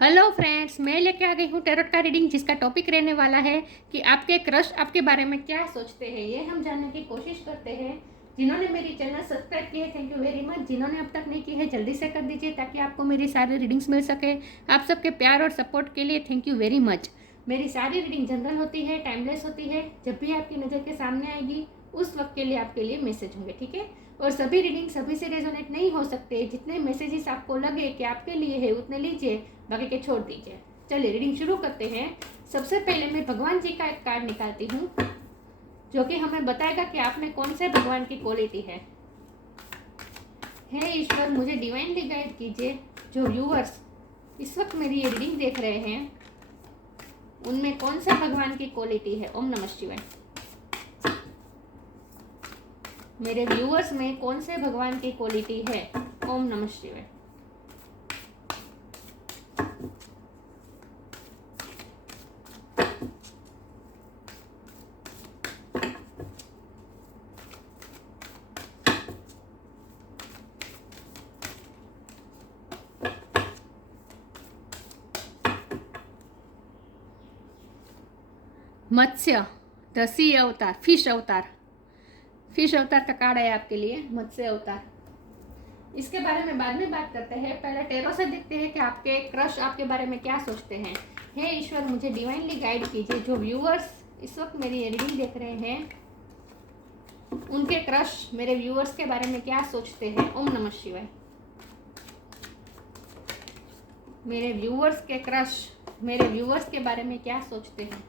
Hello friends, मैं लेके आ गई हूँ टैरोट का रीडिंग जिसका टॉपिक रहने वाला है कि आपके क्रश आपके बारे में क्या सोचते हैं। ये हम जानने की कोशिश करते हैं। जिन्होंने मेरी चैनल सब्सक्राइब की है थैंक यू वेरी मच। जिन्होंने अब तक नहीं की है जल्दी से कर दीजिए ताकि आपको मेरी सारी रीडिंग्स मिल सके। आप सबके प्यार और सपोर्ट के लिए थैंक यू वेरी मच। मेरी सारी रीडिंग जनरल होती है, टाइमलेस होती है। जब भी आपकी नज़र के सामने आएगी उस वक्त के लिए आपके लिए मैसेज होंगे, ठीक है। और सभी रीडिंग सभी से रेजोनेट नहीं हो सकते। जितने मैसेजेस आपको लगे कि आपके लिए है उतने लीजिए, बाकी के छोड़ दीजिए। चलिए रीडिंग शुरू करते हैं। सबसे पहले मैं भगवान जी का एक कार्ड निकालती हूँ जो कि हमें बताएगा कि आप में कौन से भगवान की क्वालिटी है। हे ईश्वर, मुझे डिवाइनली गाइड कीजिए। जो व्यूअर्स इस वक्त मेरी ये रीडिंग देख रहे हैं उनमें कौन सा भगवान की क्वालिटी है। ओम नमः शिवाय। मेरे व्यूअर्स में कौन से भगवान की क्वालिटी है। ओम नमः शिवाय। मत्स्य, द सी अवतार, फिश अवतार। फिश अवतार का कार्ड है आपके लिए, मत्स्य अवतार। इसके बारे में बाद में बात करते हैं। पहले टैरो से देखते हैं कि आपके क्रश आपके बारे में क्या सोचते हैं। हे ईश्वर, मुझे डिवाइनली गाइड कीजिए। जो व्यूअर्स इस वक्त मेरी रीडिंग देख रहे हैं उनके क्रश मेरे व्यूअर्स के बारे में क्या सोचते हैं। ओम नमः शिवाय। मेरे व्यूअर्स के क्रश मेरे व्यूअर्स के बारे में क्या सोचते हैं।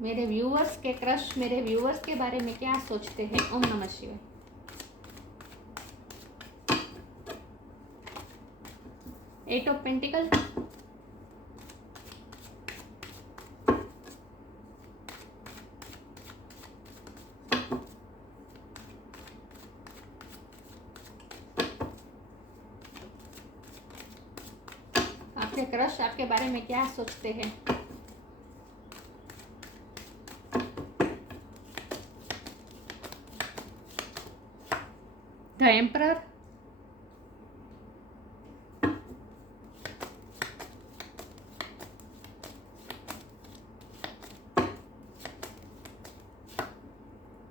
मेरे व्यूअर्स के क्रश मेरे व्यूअर्स के बारे में क्या सोचते हैं। ओम नमः शिवाय। एट ऑफ पेंटिकल, आपके क्रश आपके बारे में क्या सोचते हैं। The emperor,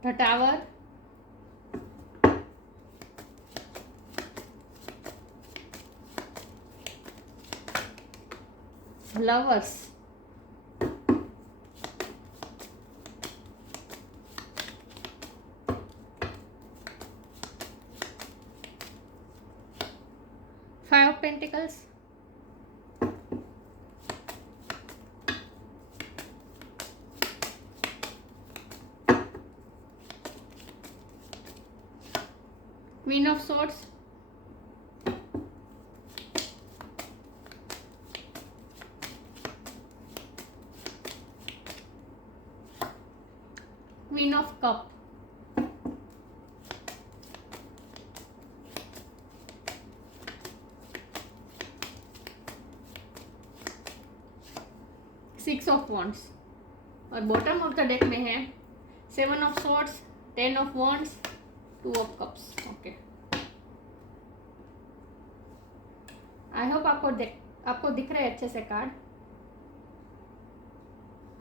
the tower, lovers, five of pentacles, queen of swords, queen of cup, six of wands और बॉटम ऑफ द डेक में है seven of swords, ten of wands, two of cups. Okay, I hope आपको दिख रहे हैं अच्छे से card.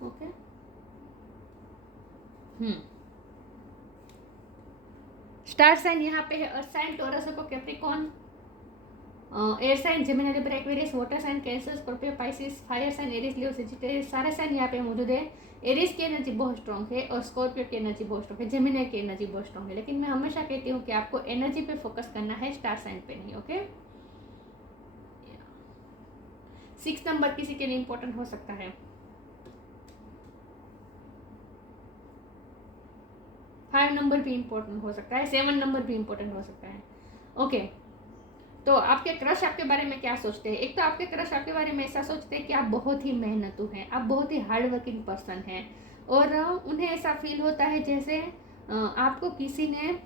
Okay, star sign यहाँ पे है, अर्थ साइन, टॉरस को Capricorn, air sign Gemini Libra Aquarius, water sign Cancer, Scorpio Pisces, fire sign Aries Leo Sagittarius, सारे साइन यहाँ पे मौजूद है। एरीज की एनर्जी बहुत स्ट्रॉन्ग है और स्कॉर्पियो की एनर्जी बहुत स्ट्रॉन्ग है, जेमिनी की एनर्जी बहुत स्ट्रॉन्ग है। लेकिन मैं हमेशा कहती हूँ कि आपको एनर्जी पे फोकस करना है, स्टार साइन पे नहीं। ओके, 6 नंबर किसी के लिए इंपॉर्टेंट हो सकता है। 5 नंबर भी इंपॉर्टेंट हो सकता है, 7 नंबर भी इंपॉर्टेंट हो सकता है। ओके, तो आपके क्रश आपके बारे में क्या सोचते हैं। एक तो आपके क्रश आपके बारे में ऐसा सोचते हैं कि आप बहुत ही मेहनतू हैं, आप बहुत ही हार्ड वर्किंग पर्सन हैं और उन्हें ऐसा फील होता है जैसे आपको किसी ने,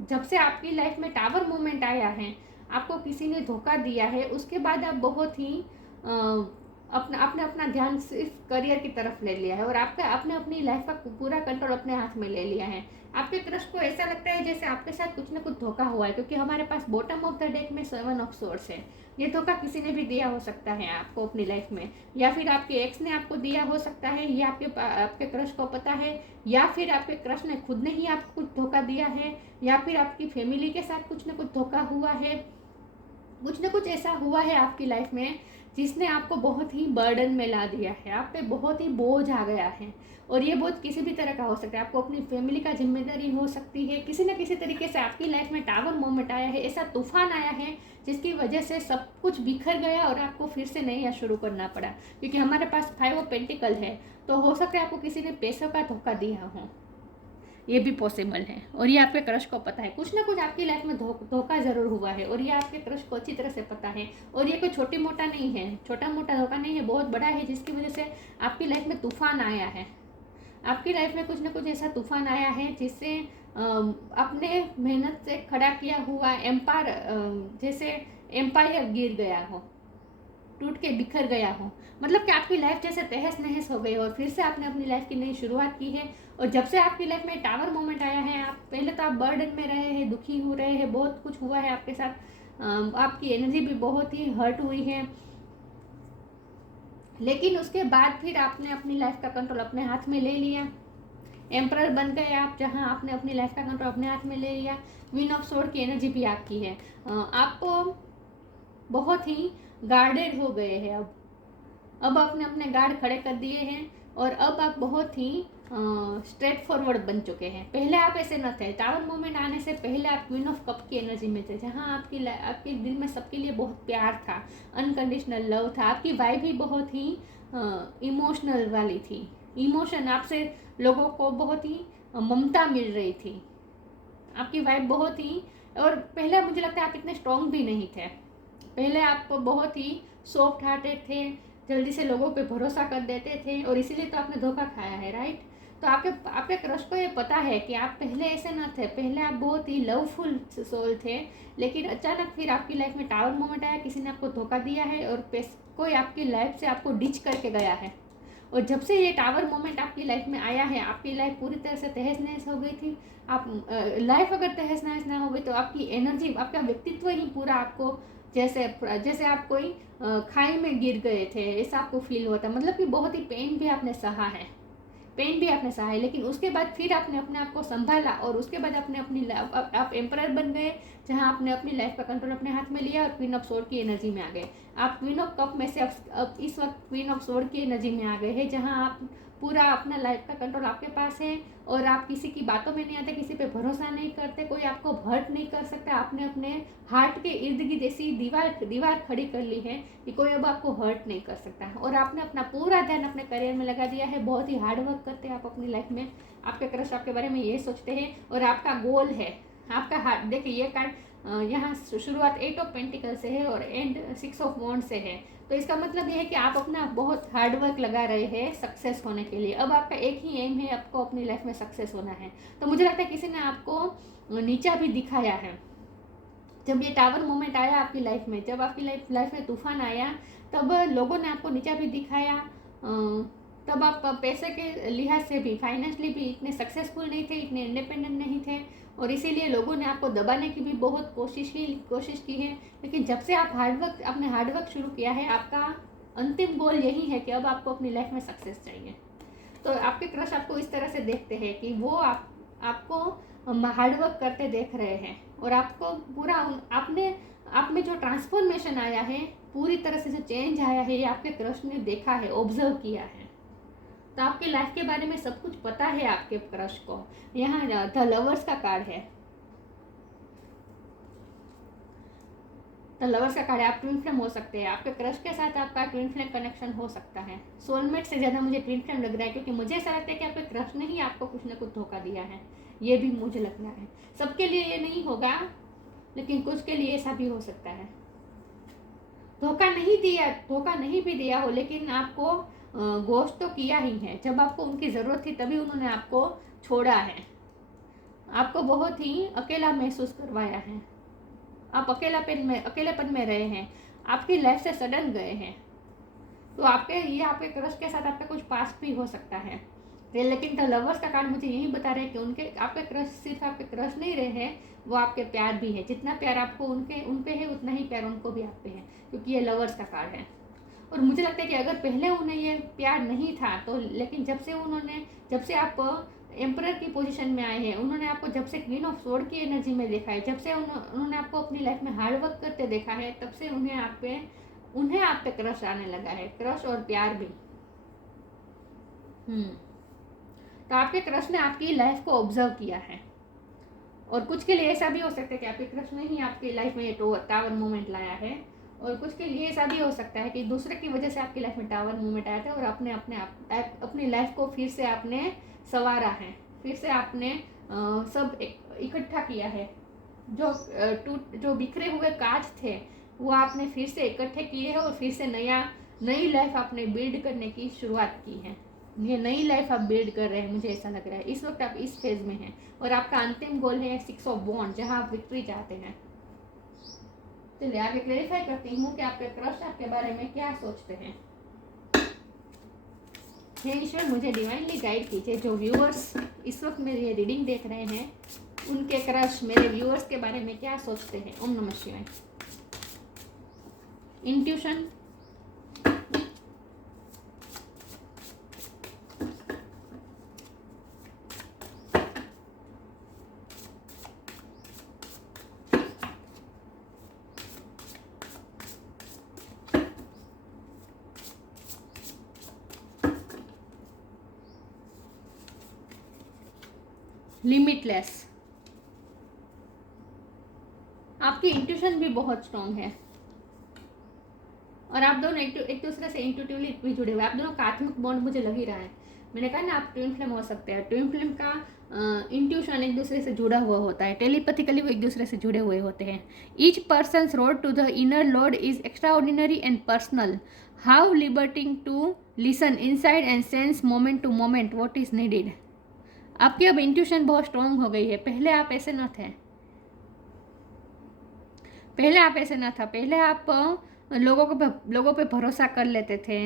जब से आपकी लाइफ में टावर मूवमेंट आया है, आपको किसी ने धोखा दिया है, उसके बाद आप बहुत ही अपना ध्यान सिर्फ करियर की तरफ ले लिया है और आपने अपनी लाइफ का पूरा कंट्रोल अपने हाथ में ले लिया है। आपके क्रश को ऐसा लगता है जैसे आपके साथ कुछ ना कुछ धोखा हुआ है, क्योंकि हमारे पास बॉटम ऑफ द डेक में 7 ऑफ सोर्ड्स है। ये धोखा किसी ने भी दिया हो सकता है आपको अपनी लाइफ में, या फिर आपके एक्स ने आपको दिया हो सकता है, ये आपके क्रश को पता है, या फिर आपके क्रश ने खुद ने ही आपको कुछ धोखा दिया है, या फिर आपकी फैमिली के साथ कुछ ना कुछ धोखा हुआ है। कुछ ना कुछ ऐसा हुआ है आपकी लाइफ में जिसने आपको बहुत ही बर्डन में ला दिया है, आप पे बहुत ही बोझ आ गया है। और ये बोझ किसी भी तरह का हो सकता है, आपको अपनी फैमिली का जिम्मेदारी हो सकती है, किसी न किसी तरीके से आपकी लाइफ में टावर मोमेंट आया है, ऐसा तूफान आया है जिसकी वजह से सब कुछ बिखर गया और आपको फिर से नया शुरू करना पड़ा। क्योंकि हमारे पास 5 ऑफ पेंटिकल है, तो हो सकता है आपको किसी ने पैसों का धोखा दिया हो, ये भी पॉसिबल है। और ये आपके क्रश को पता है, कुछ ना कुछ आपकी लाइफ में धोखा जरूर हुआ है और ये आपके क्रश को अच्छी तरह से पता है। और ये कोई छोटी मोटा नहीं है, छोटा मोटा धोखा नहीं है, बहुत बड़ा है, जिसकी वजह से आपकी लाइफ में तूफान आया है। आपकी लाइफ में कुछ ना कुछ ऐसा तूफान आया है जिससे अपने मेहनत से खड़ा किया हुआ जैसे एम्पायर गिर गया हो, टूट के बिखर गया हो। मतलब कि आपकी लाइफ जैसे तहस नहस हो गई और फिर से आपने अपनी लाइफ की नई शुरुआत की है। और जब से आपकी लाइफ में टावर मोमेंट आया है, आप पहले तो आप बर्डन में रहे हैं, दुखी हो रहे हैं, बहुत कुछ हुआ है आपके साथ, आपकी एनर्जी भी बहुत ही हर्ट हुई है। लेकिन उसके बाद फिर आपने अपनी लाइफ का कंट्रोल अपने हाथ में ले लिया, एम्परर बन गए आप, जहां आपने अपनी लाइफ का कंट्रोल अपने हाथ में ले लिया। क्वीन ऑफ सोर्ड की एनर्जी भी आपकी है, आपको बहुत ही गार्डेड हो गए हैं। अब आपने अपने गार्ड खड़े कर दिए हैं और अब आप बहुत ही स्ट्रेट फॉरवर्ड बन चुके हैं। पहले आप ऐसे न थे, टावर मोमेंट आने से पहले आप क्वीन ऑफ कप की एनर्जी में थे, जहां आपके दिल में सबके लिए बहुत प्यार था, अनकंडीशनल लव था, आपकी वाइब भी बहुत ही इमोशनल वाली थी, इमोशन आपसे लोगों को बहुत ही ममता मिल रही थी, आपकी वाइब बहुत ही। और पहले मुझे लगता है आप इतने स्ट्रॉन्ग भी नहीं थे, पहले आप बहुत ही सॉफ्ट हार्टेड थे, जल्दी से लोगों पे भरोसा कर देते थे और इसीलिए तो आपने धोखा खाया है, राइट। तो आपके क्रश को ये पता है कि आप पहले ऐसे ना थे, पहले आप बहुत ही लवफुल सोल थे, लेकिन अचानक फिर आपकी लाइफ में टावर मोमेंट आया, किसी ने आपको धोखा दिया है और कोई आपकी लाइफ से आपको डिच करके गया है। और जब से ये टावर मोमेंट आपकी लाइफ में आया है, आपकी लाइफ पूरी तरह से तहस नहस हो गई थी। आप लाइफ अगर तहस नहस ना हो गई तो आपकी एनर्जी, आपका व्यक्तित्व ही पूरा आपको जैसे आप कोई खाई में गिर गए थे, ऐसा आपको फील होता। मतलब कि बहुत ही पेन भी आपने सहा है, लेकिन उसके बाद फिर आपने अपने आप को संभाला और उसके बाद आप एम्परर बन गए, जहां आपने अपनी लाइफ का कंट्रोल अपने हाथ में लिया और क्वीन ऑफ सोर्ड की एनर्जी में आ गए। आप क्वीन ऑफ कप में से अब इस वक्त क्वीन ऑफ सोर्ड की एनर्जी में आ गए हैं, जहां आप पूरा अपना लाइफ का कंट्रोल आपके पास है और आप किसी की बातों में नहीं आते, किसी पे भरोसा नहीं करते, कोई आपको हर्ट नहीं कर सकता। आपने अपने हार्ट के इर्द गिर्द ऐसी दीवार खड़ी कर ली है कि कोई अब आपको हर्ट नहीं कर सकता। और आपने अपना पूरा ध्यान अपने करियर में लगा दिया है, बहुत ही हार्ड वर्क करते हैं आप अपनी लाइफ में। आपके क्रश आपके बारे में ये सोचते हैं और आपका गोल है, आपका हार्ट। देखिए ये कार्ड यहाँ शुरुआत 8 ऑफ पेंटिकल से है और एंड 6 ऑफ वॉन्ड से है, तो इसका मतलब ये है कि आप अपना बहुत हार्ड वर्क लगा रहे हैं सक्सेस होने के लिए। अब आपका एक ही एम है, आपको अपनी लाइफ में सक्सेस होना है। तो मुझे लगता है किसी ने आपको नीचा भी दिखाया है। जब ये टावर मोमेंट आया आपकी लाइफ में, जब आपकी लाइफ में तूफान आया, तब लोगों ने आपको नीचा भी दिखाया। तब आप पैसे के लिहाज से भी, फाइनेंशियली भी इतने सक्सेसफुल नहीं थे, इतने इंडिपेंडेंट नहीं थे और इसीलिए लोगों ने आपको दबाने की भी बहुत कोशिश की है। लेकिन जब से आप आपने हार्डवर्क शुरू किया है, आपका अंतिम गोल यही है कि अब आपको अपनी लाइफ में सक्सेस चाहिए। तो आपके क्रश आपको इस तरह से देखते हैं कि वो आपको हार्डवर्क करते देख रहे हैं और आपको पूरा आप में जो ट्रांसफॉर्मेशन आया है, पूरी तरह से जो चेंज आया है, ये आपके क्रश ने देखा है, ऑब्जर्व किया है। तो आपके लाइफ के बारे में सब कुछ पता है आपके क्रश को। यहाँ द लवर्स का कार्ड है, द लवर्स का कार्ड है। आप ट्विन फ्लेम हो सकते हैं, आपके क्रश के साथ आपका ट्विन फ्लेम कनेक्शन हो सकता है। सोलमेट से ज़्यादा मुझे ट्विन फ्लेम लग रहा है, क्योंकि मुझे ऐसा लगता है कि आपके क्रश ने ही आपको कुछ ना कुछ धोखा दिया है। ये भी मुझे लग रहा है, सबके लिए ये नहीं होगा, लेकिन कुछ के लिए ऐसा भी हो सकता है। धोखा नहीं भी दिया हो, लेकिन आपको घोस्ट तो किया ही है। जब आपको उनकी ज़रूरत थी तभी उन्होंने आपको छोड़ा है, आपको बहुत ही अकेला महसूस करवाया है। आप अकेलेपन में रहे हैं, आपकी लाइफ से सडन गए हैं, तो आपके क्रश के साथ आपका कुछ पास्ट भी हो सकता है। लेकिन द लवर्स का कार्ड मुझे यही बता रहे हैं कि आपके क्रश सिर्फ आपके क्रश नहीं रहे हैं, वो आपके प्यार भी है। जितना प्यार आपको उन पे है, उतना ही प्यार उनको भी आप पे है, क्योंकि ये लवर्स का कार्ड है। और मुझे लगता है कि अगर पहले उन्हें ये प्यार नहीं था तो, लेकिन जब से आप एम्परर की पोजीशन में आए हैं, उन्होंने आपको जब से क्वीन ऑफ स्वॉर्ड की एनर्जी में देखा है, जब से उन्होंने आपको अपनी लाइफ में हार्ड वर्क करते देखा है, तब से उन्हें आप पे क्रश आने लगा है, क्रश और प्यार भी। तो आपके क्रश ने आपकी लाइफ को ऑब्जर्व किया है, और कुछ के लिए ऐसा भी हो सकता है कि आपके क्रश ने ही आपकी लाइफ में ये टावर मोमेंट लाया है, और कुछ के लिए ऐसा भी हो सकता है कि दूसरे की वजह से आपकी लाइफ में टावर मोमेंट आया था, और अपनी लाइफ को फिर से आपने संवारा है, फिर से आपने सब इकट्ठा किया है। जो बिखरे हुए कांच थे वो आपने फिर से इकट्ठे किए हैं, और फिर से नई लाइफ आपने बिल्ड करने की शुरुआत की है। ये नई लाइफ आप बिल्ड कर रहे हैं, मुझे ऐसा लग रहा है। इस वक्त आप इस फेज में हैं, और आपका अंतिम गोल है 6 ऑफ वॉन्ड, जहां आप विक्ट्री चाहते हैं। चलिए आगे क्लेरिफाई करती हूँ कि आपके क्रश आपके बारे में क्या सोचते हैं। हे ईश्वर, मुझे डिवाइनली गाइड कीजिए। जो व्यूअर्स इस वक्त मेरी ये रीडिंग देख रहे हैं, उनके क्रश मेरे व्यूअर्स के बारे में क्या सोचते हैं। ओम नमः शिवाय। Intuition, limitless. आपकी इंट्यूशन भी बहुत स्ट्रांग है, और आप दोनों एक दूसरे से इंट्यूटिवली भी जुड़े हुए। आप दोनों का आत्मिक बॉन्ड मुझे लग ही रहा है। मैंने कहा ना, आप ट्विन फ्लेम हो सकते हैं। ट्विन फ्लेम का इंट्यूशन एक दूसरे से जुड़ा हुआ होता है, टेलीपैथिकली वो एक दूसरे से जुड़े हुए होते हैं। Each persons road to the inner lord is extraordinary and personal, how liberating to listen inside and sense moment to moment what is needed. आपकी अब इंट्यूशन बहुत स्ट्रांग हो गई है। पहले आप ऐसे न थे, पहले आप लोगों पे भरोसा कर लेते थे,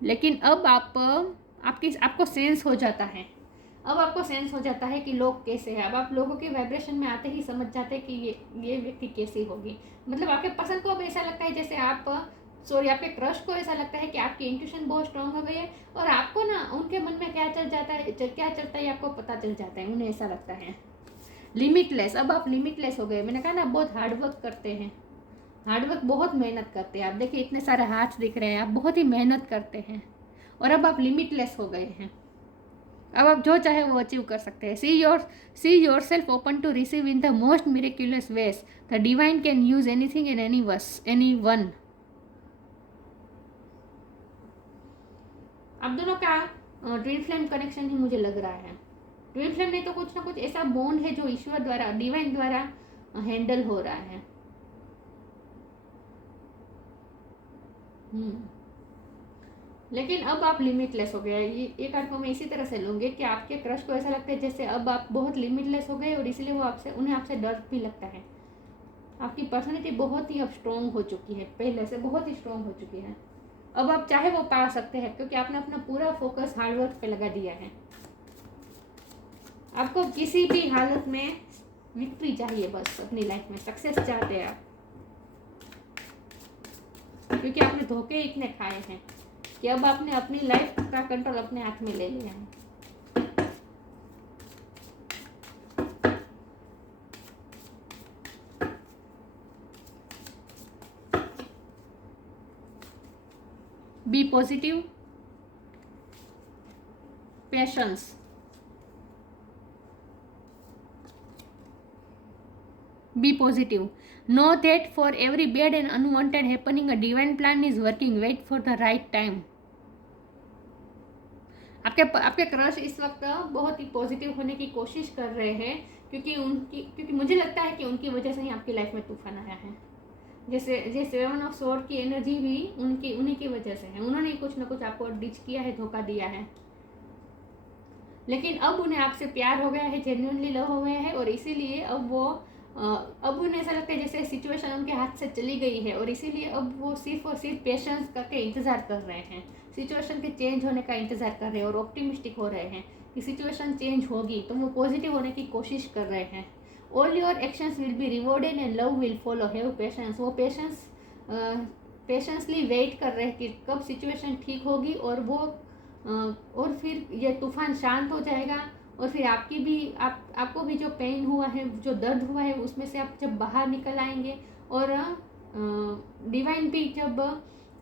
लेकिन अब आपको सेंस हो जाता है। अब आपको सेंस हो जाता है कि लोग कैसे हैं। अब आप लोगों के वाइब्रेशन में आते ही समझ जाते हैं कि ये व्यक्ति कैसी होगी। मतलब आपके पर्सन को अब ऐसा लगता है जैसे आपके क्रश को ऐसा लगता है कि आपकी इंट्यूशन बहुत स्ट्रांग हो गई है, और आपको ना उनके मन में क्या चलता है आपको पता चल जाता है। उन्हें ऐसा लगता है लिमिटलेस। अब आप लिमिटलेस हो गए। मैंने कहा ना, बहुत हार्डवर्क करते हैं, हार्डवर्क, बहुत मेहनत करते हैं आप। देखिए इतने सारे हाथ दिख रहे हैं, आप बहुत ही मेहनत करते हैं, और अब आप लिमिटलेस हो गए हैं। अब आप जो चाहे वो अचीव कर सकते हैं। See yourself open to receive in the most miraculous ways. The divine can use anything and anyone. आप दोनों का ट्विन फ्लेम कनेक्शन ही मुझे लग रहा है। ट्विन फ्लेम नहीं तो कुछ ना कुछ ऐसा बॉन्ड है जो ईश्वर द्वारा, डिवाइन द्वारा हैंडल हो रहा है। लेकिन अब आप लिमिटलेस हो गए। ये कार्ड को मैं इसी तरह से लूँगी कि आपके क्रश को ऐसा लगता है जैसे अब आप बहुत लिमिटलेस हो गए, और इसलिए उन्हें आपसे डर भी लगता है। आपकी पर्सनैलिटी बहुत ही अब स्ट्रॉन्ग हो चुकी है, पहले से बहुत ही स्ट्रॉन्ग हो चुकी है। अब आप चाहे वो पा सकते हैं, क्योंकि आपने अपना पूरा फोकस हार्डवर्क पे लगा दिया है। आपको किसी भी हालत में विक्ट्री चाहिए, बस अपनी लाइफ में सक्सेस चाहते हैं आप, क्योंकि आपने धोखे इतने खाए हैं कि अब आपने अपनी लाइफ का कंट्रोल अपने हाथ में ले लिया है। Be positive, patience, be positive, know that for every bad and unwanted happening a divine plan is working, wait for the right time। आपके क्रश इस वक्त बहुत ही पॉजिटिव होने की कोशिश कर रहे हैं, क्योंकि मुझे लगता है कि उनकी वजह से ही आपकी लाइफ में तूफान आया है। जैसे 7 ऑफ स्वॉर्ड की एनर्जी भी उन्हीं की वजह से है। उन्होंने कुछ ना कुछ आपको डिच किया है, धोखा दिया है, लेकिन अब उन्हें आपसे प्यार हो गया है, जेन्युइनली लव हो गया है, और इसीलिए अब वो अब उन्हें ऐसा लगता है जैसे सिचुएशन उनके हाथ से चली गई है, और इसीलिए अब वो सिर्फ और सिर्फ पेशेंस करके इंतज़ार कर रहे हैं, सिचुएशन के चेंज होने का इंतज़ार कर रहे हैं, और ऑप्टिमिस्टिक हो रहे हैं कि सिचुएशन चेंज होगी, तो वो पॉजिटिव होने की कोशिश कर रहे हैं। All your actions will be rewarded and love will follow, have patience. वो पेशेंसली वेट कर रहे हैं कि कब सिचुएशन ठीक होगी, और फिर ये तूफान शांत हो जाएगा, और फिर आपको भी जो पेन हुआ है, जो दर्द हुआ है, उसमें से आप जब बाहर निकल आएंगे, और डिवाइन भी जब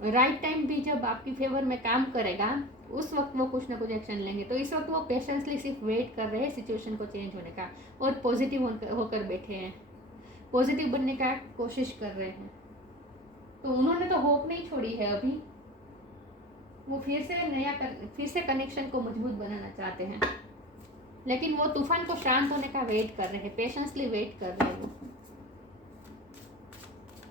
राइट टाइम भी जब आपकी फेवर में काम करेगा, उस वक्त वो कुछ ना कुछ एक्शन लेंगे। तो इस वक्त वो पेशेंसली सिर्फ वेट कर रहे हैं सिचुएशन को चेंज होने का, और पॉजिटिव होकर बैठे हैं, पॉजिटिव बनने का कोशिश कर रहे हैं। तो उन्होंने तो होप नहीं छोड़ी है अभी, वो फिर से कनेक्शन को मजबूत बनाना चाहते हैं, लेकिन वो तूफान को शांत होने का वेट कर रहे हैं, पेशेंसली वेट कर रहे हैं वो।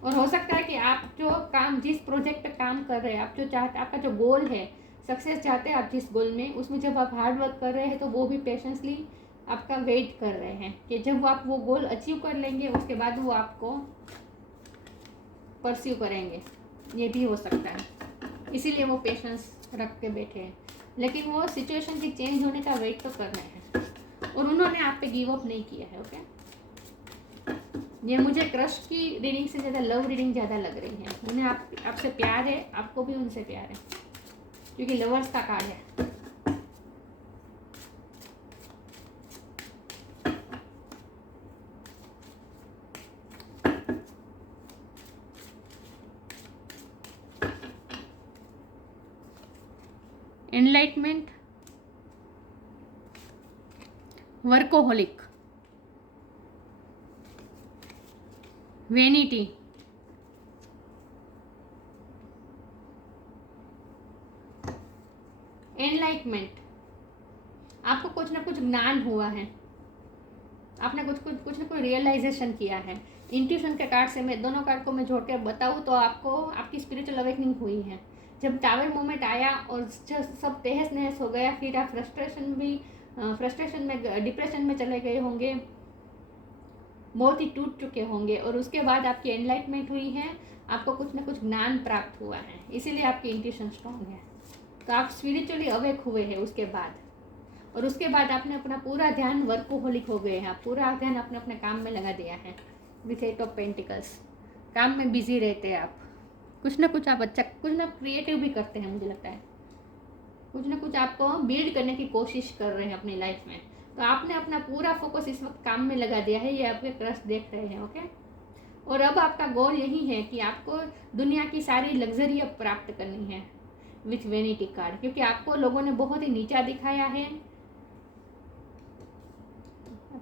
और हो सकता है कि आप जिस प्रोजेक्ट पे काम कर रहे हैं, आप जो चाहते, आपका जो गोल है, सक्सेस चाहते हैं आप जिस गोल में, उसमें जब आप हार्ड वर्क कर रहे हैं, तो वो भी पेशेंसली आपका वेट कर रहे हैं कि जब आप वो गोल अचीव कर लेंगे, उसके बाद वो आपको परस्यू करेंगे। ये भी हो सकता है, इसीलिए वो पेशेंस रख के बैठे हैं, लेकिन वो सिचुएशन के चेंज होने का वेट तो कर रहे हैं, और उन्होंने आप पे गिव अप नहीं किया है। ओके, ये मुझे क्रश की रीडिंग से ज़्यादा लव रीडिंग ज़्यादा लग रही है। उन्हें आपसे प्यार है, आपको भी उनसे प्यार है, क्योंकि लवर्स का कार्ड है। एनलाइटमेंट, वर्कोहोलिक, वेनिटी, एनलाइटमेंट, आपको कुछ ना कुछ ज्ञान हुआ है, आपने कुछ ना कुछ रियलाइजेशन किया है। इंट्यूशन के कार्ड से मैं दोनों कार्ड को मैं जोड़ कर बताऊँ तो आपकी स्पिरिचुअल अवेकनिंग हुई है। जब टावर मोमेंट आया और सब तहस नहस हो गया, फिर आप फ्रस्ट्रेशन में, डिप्रेशन में चले गए होंगे, बहुत ही टूट चुके होंगे, और उसके बाद आपकी एनलाइटमेंट हुई है, आपको कुछ ना कुछ ज्ञान प्राप्त हुआ है, इसीलिए आपकी इंट्यूशन स्ट्रांग है। तो आप स्पिरिचुअली अवेक हुए हैं उसके बाद, और उसके बाद आपने अपना पूरा ध्यान, वर्कोहोलिक हो गए हैं आप, पूरा ध्यान अपने अपने काम में लगा दिया है। विथ 8 ऑफ पेंटिकल्स, काम में बिजी रहते हैं आप, कुछ ना कुछ आप अच्छा, कुछ ना क्रिएटिव भी करते हैं, मुझे लगता है कुछ ना कुछ आपको बिल्ड करने की कोशिश कर रहे हैं अपनी लाइफ में। तो आपने अपना पूरा फोकस इस वक्त काम में लगा दिया है, ये आपके क्रश देख रहे हैं। ओके, और अब आपका गोल यही है कि आपको दुनिया की सारी लग्जरी अब प्राप्त करनी है विथ वेनिटी कार्ड, क्योंकि आपको लोगों ने बहुत ही नीचा दिखाया है,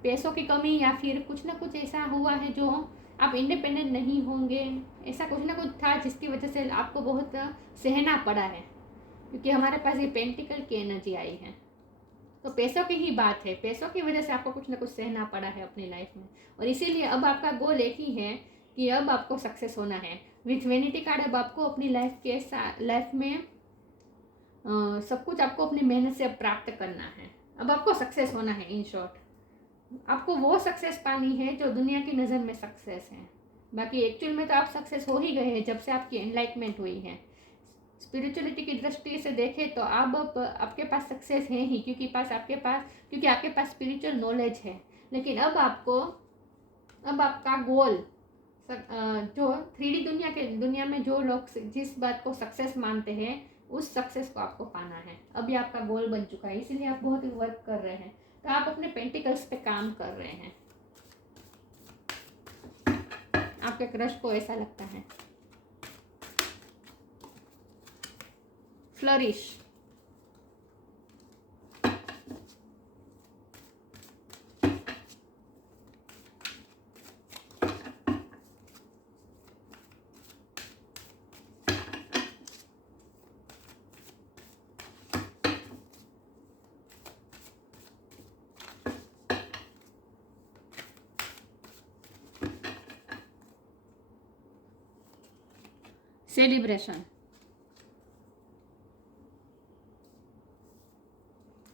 पैसों की कमी या फिर कुछ ना कुछ ऐसा हुआ है जो आप इंडिपेंडेंट नहीं होंगे, ऐसा कुछ ना कुछ था जिसकी वजह से आपको बहुत सहना पड़ा है, क्योंकि हमारे पास ये पेंटिकल की एनर्जी आई है। तो पैसों की ही बात है, पैसों की वजह से आपको कुछ ना कुछ सहना पड़ा है अपनी लाइफ में, और इसीलिए अब आपका गोल एक ही है कि अब आपको सक्सेस होना है विथ वेनिटी कार्ड। अब आपको अपनी लाइफ में सब कुछ आपको अपनी मेहनत से अब प्राप्त करना है, अब आपको सक्सेस होना है। इन शॉर्ट, आपको वो सक्सेस पानी है जो दुनिया की नज़र में सक्सेस है। बाकी एक्चुअल में तो आप सक्सेस हो ही गए हैं जब से आपकी एनलाइटमेंट हुई है। स्पिरिचुअलिटी की दृष्टि से देखें तो अब आपके पास सक्सेस है ही, क्योंकि आपके पास स्पिरिचुअल नॉलेज है। लेकिन अब आपका गोल, जो 3D दुनिया में जो लोग जिस बात को सक्सेस मानते हैं, उस सक्सेस को आपको पाना है। अभी आपका गोल बन चुका है, इसीलिए आप बहुत वर्क कर रहे हैं। तो आप अपने पेंटिकल्स पे काम कर रहे हैं, आपके क्रश को ऐसा लगता है। फ्लरिश, सेलिब्रेशन,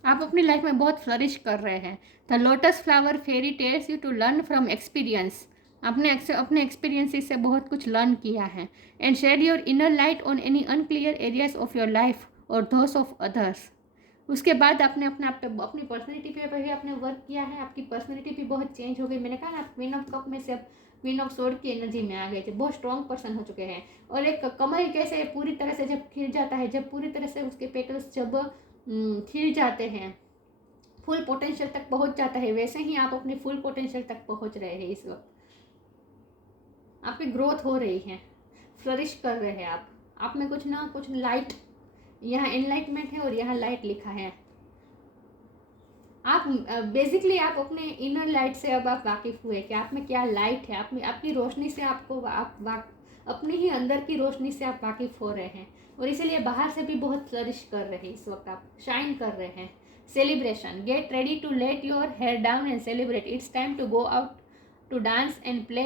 आप अपनी लाइफ में बहुत फ्लरिश कर रहे हैं। The lotus flower fairy tells you to learn from experience, आपने अपने एक्सपीरियंसेस से बहुत कुछ लर्न किया है। And shed your inner light on any unclear areas of your life और दोस ऑफ अदर्स। उसके बाद आपने अपने आप पे अपनी पर्सनैलिटी पे भी आपने वर्क किया है। आपकी पर्सनैलिटी भी बहुत चेंज हो गई। मैंने कहा ना, आप क्वीन ऑफ कप में से अब क्वीन ऑफ सोर्ड की एनर्जी में आ गए थे, बहुत स्ट्रॉन्ग पर्सन हो चुके हैं। और एक कमल कैसे पूरी तरह से जब खिल जाता है, जब पूरी तरह से उसके पेटल्स जब खिल जाते हैं, फुल पोटेंशियल तक पहुंच जाता है, वैसे ही आप अपने फुल पोटेंशियल तक पहुंच रहे हैं। इस वक्त आपकी ग्रोथ हो रही है, फ्लरिश कर रहे हैं आप में कुछ ना कुछ लाइट, यहाँ एनलाइटमेंट है और यहाँ लाइट लिखा है। आप बेसिकली आप अपने इनर लाइट से अब आप वाकिफ हुए कि आप में क्या लाइट है। आप में आपकी रोशनी से आपको अपनी ही अंदर की रोशनी से आप वाकिफ हो रहे हैं, और इसीलिए बाहर से भी बहुत फ्लरिश कर रहे हैं। इस वक्त आप शाइन कर रहे हैं। Celebration, get ready to let your hair down and celebrate. It's time to go out to dance and play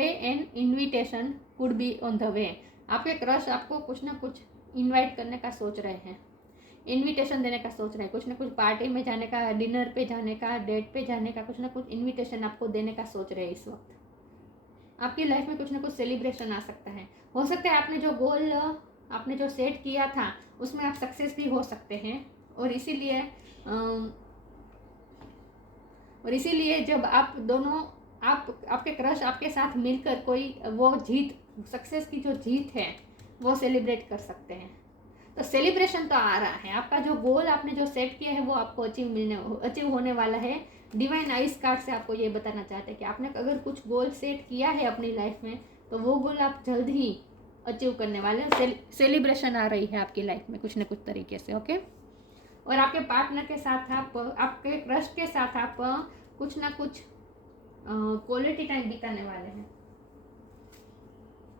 an invitation could be on the way. आपके क्रश आपको कुछ ना कुछ इनवाइट करने का सोच रहे हैं, इनविटेशन देने का सोच रहे हैं, कुछ ना कुछ पार्टी में जाने का, डिनर पे जाने का, डेट पे जाने का, कुछ ना कुछ इनविटेशन आपको देने का सोच रहे हैं। इस वक्त आपकी लाइफ में कुछ ना कुछ सेलिब्रेशन आ सकता है। हो सकता है आपने जो गोल आपने जो सेट किया था उसमें आप सक्सेस भी हो सकते हैं, और इसीलिए जब आप दोनों आपके क्रश आपके साथ मिलकर कोई वो जीत, सक्सेस की जो जीत है वो सेलिब्रेट कर सकते हैं। तो सेलिब्रेशन तो आ रहा है। आपका जो गोल आपने जो सेट किया है वो आपको अचीव होने वाला है। डिवाइन आइस कार्ड से आपको ये बताना चाहते हैं कि आपने अगर कुछ गोल सेट किया है अपनी लाइफ में तो वो गोल आप जल्द ही अचीव करने वाले हैं। सेलिब्रेशन आ रही है आपकी लाइफ में कुछ ना कुछ तरीके से। ओके, और आपके पार्टनर के साथ आपके क्रश के साथ आप कुछ ना कुछ क्वालिटी टाइम बिताने वाले हैं।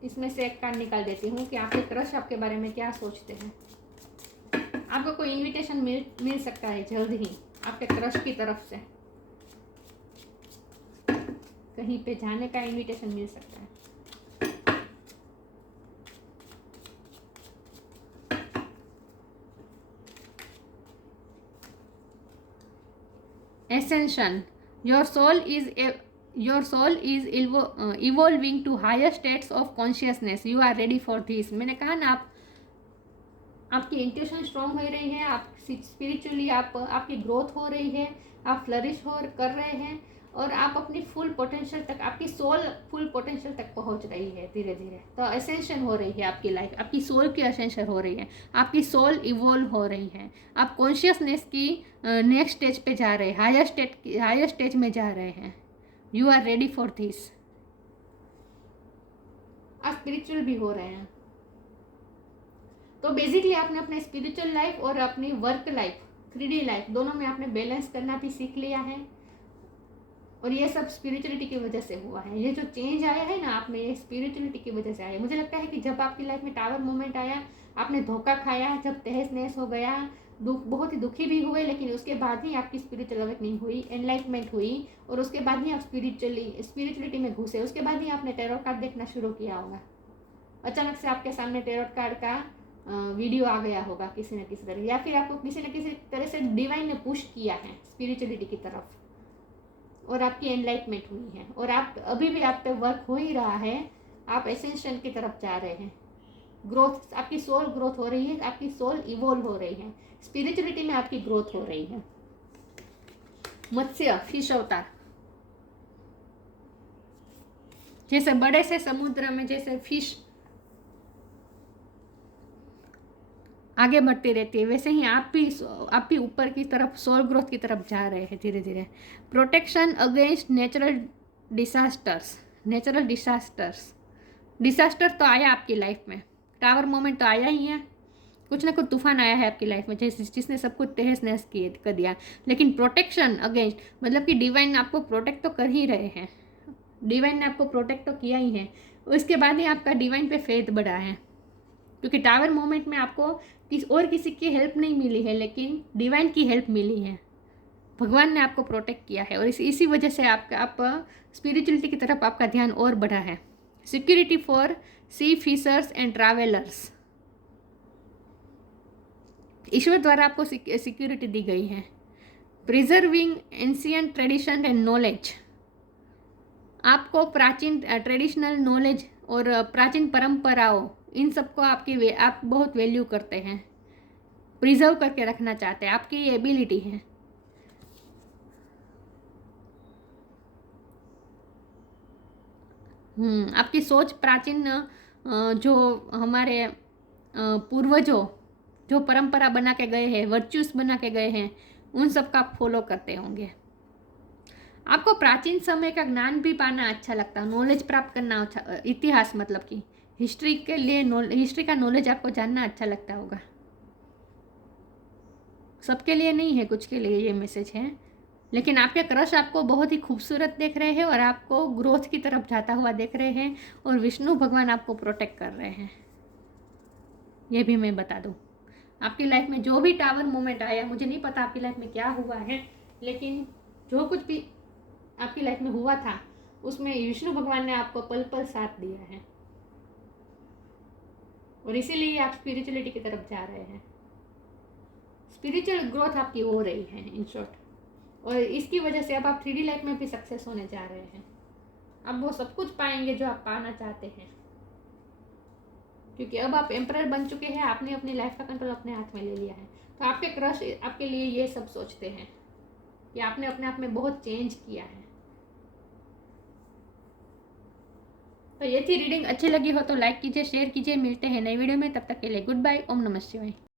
इसमें से एक कार्ड निकाल देती हूँ कि आपके क्रश आपके बारे में क्या सोचते हैं। आपको कोई इनविटेशन मिल सकता है जल्द ही आपके क्रश की तरफ से, कहीं पे जाने का इनविटेशन मिल सकता है। Ascension, your soul is evolving to higher states of consciousness. You are ready for this. मैंने कहा ना, आपकी इंट्यूशन स्ट्रांग हो रही है, आप स्पिरिचुअली आपकी ग्रोथ हो रही है, आप फ्लरिश कर रहे हैं, और आप अपनी फुल पोटेंशियल तक, आपकी सोल फुल पोटेंशियल तक पहुंच रही है धीरे धीरे। तो असेंशन हो रही है आपकी लाइफ, आपकी सोल की असेंशन हो रही है, आपकी सोल इवॉल्व हो रही है। आप कॉन्शियसनेस की नेक्स्ट स्टेज पे जा रहे हैं, हायर स्टेज में जा रहे हैं। You are ready for this. आप स्पिरिचुअल भी हो रहे हैं। तो बेसिकली आपने अपने स्पिरिचुअल लाइफ और अपनी वर्क लाइफ, 3D लाइफ, दोनों में आपने बैलेंस करना भी सीख लिया है, और ये सब स्पिरिचुअलिटी की वजह से हुआ है। ये जो चेंज आया है ना आप में, ये स्पिरिचुअलिटी की वजह से आया। मुझे लगता है कि जब आपकी लाइफ में टावर मोमेंट आया, आपने धोखा खाया, जब तहस नहस हो गया, बहुत ही दुखी भी हुए, लेकिन उसके बाद ही आपकी स्पिरिचुअल अवेकनिंग हुई, एनलाइटमेंट हुई, और उसके बाद ही आप स्पिरिचुअलिटी में घुसे। उसके बाद ही आपने टैरोट कार्ड देखना शुरू किया होगा। अचानक से आपके सामने टैरोट कार्ड का वीडियो आ गया होगा किसी न किसी तरह, या फिर आपको किसी न किसी तरह से डिवाइन ने पुश किया है स्पिरिचुअलिटी की तरफ, और आपकी एनलाइटमेंट हुई है, और आप अभी भी आप पे वर्क हो ही रहा है। आप एसेंशन की तरफ जा रहे हैं। ग्रोथ, आपकी सोल ग्रोथ हो रही है, आपकी सोल इवॉल्व हो रही है, स्पिरिचुअलिटी में आपकी ग्रोथ हो रही है। मत्स्य, फिश अवतार, जैसे बड़े से समुद्र में जैसे फिश आगे बढ़ती रहती है, वैसे ही आप भी ऊपर की तरफ सोल ग्रोथ की तरफ जा रहे हैं धीरे धीरे। प्रोटेक्शन अगेंस्ट नेचुरल डिसास्टर तो आया आपकी लाइफ में, टावर मोमेंट तो आया ही है, कुछ ना कुछ तूफान आया है आपकी लाइफ में जिसने सब कुछ तहस नहस कर दिया। लेकिन प्रोटेक्शन अगेंस्ट मतलब कि डिवाइन आपको प्रोटेक्ट तो कर ही रहे हैं, डिवाइन ने आपको प्रोटेक्ट तो किया ही है। उसके बाद ही आपका डिवाइन पे फेथ बढ़ा है, क्योंकि टावर मोमेंट में आपको किसी की हेल्प नहीं मिली है, लेकिन डिवाइन की हेल्प मिली है। भगवान ने आपको प्रोटेक्ट किया है, और इसी वजह से आप स्पिरिचुअलिटी की तरफ आपका ध्यान और बढ़ा है। Security for sea fishers and travellers, ईश्वर द्वारा आपको सिक्योरिटी दी गई है। Preserving ancient tradition and knowledge, आपको प्राचीन ट्रेडिशनल नॉलेज और प्राचीन परंपराओं, इन सबको आप बहुत वैल्यू करते हैं, प्रिजर्व करके रखना चाहते हैं, आपकी ये एबिलिटी है। आपकी सोच प्राचीन जो हमारे पूर्वजों जो परंपरा बना के गए हैं, वर्च्यूज बना के गए हैं, उन सब का आप फॉलो करते होंगे। आपको प्राचीन समय का ज्ञान भी पाना अच्छा लगता है, नॉलेज प्राप्त करना अच्छा, इतिहास मतलब कि हिस्ट्री के लिए हिस्ट्री का नॉलेज आपको जानना अच्छा लगता होगा। सबके लिए नहीं है, कुछ के लिए ये मैसेज है। लेकिन आपके क्रश आपको बहुत ही खूबसूरत देख रहे हैं और आपको ग्रोथ की तरफ जाता हुआ देख रहे हैं, और विष्णु भगवान आपको प्रोटेक्ट कर रहे हैं। ये भी मैं बता दूं, आपकी लाइफ में जो भी टावर मोमेंट आया, मुझे नहीं पता आपकी लाइफ में क्या हुआ है, लेकिन जो कुछ भी आपकी लाइफ में हुआ था उसमें विष्णु भगवान ने आपको पल पल साथ दिया है, और इसीलिए आप स्पिरिचुअलिटी की तरफ जा रहे हैं। स्पिरिचुअल ग्रोथ आपकी हो रही है इन शॉर्ट, और इसकी वजह से अब आप 3D लाइफ में भी सक्सेस होने जा रहे हैं। अब वो सब कुछ पाएंगे जो आप पाना चाहते हैं, क्योंकि अब आप एम्परर बन चुके हैं, आपने अपनी लाइफ का कंट्रोल अपने हाथ में ले लिया है। तो आपके क्रश आपके लिए ये सब सोचते हैं कि आपने अपने आप में बहुत चेंज किया है। तो ये थी रीडिंग, अच्छी लगी हो तो लाइक कीजिए, शेयर कीजिए। मिलते हैं नई वीडियो में, तब तक के लिए गुड बाय। ओम नमः शिवाय।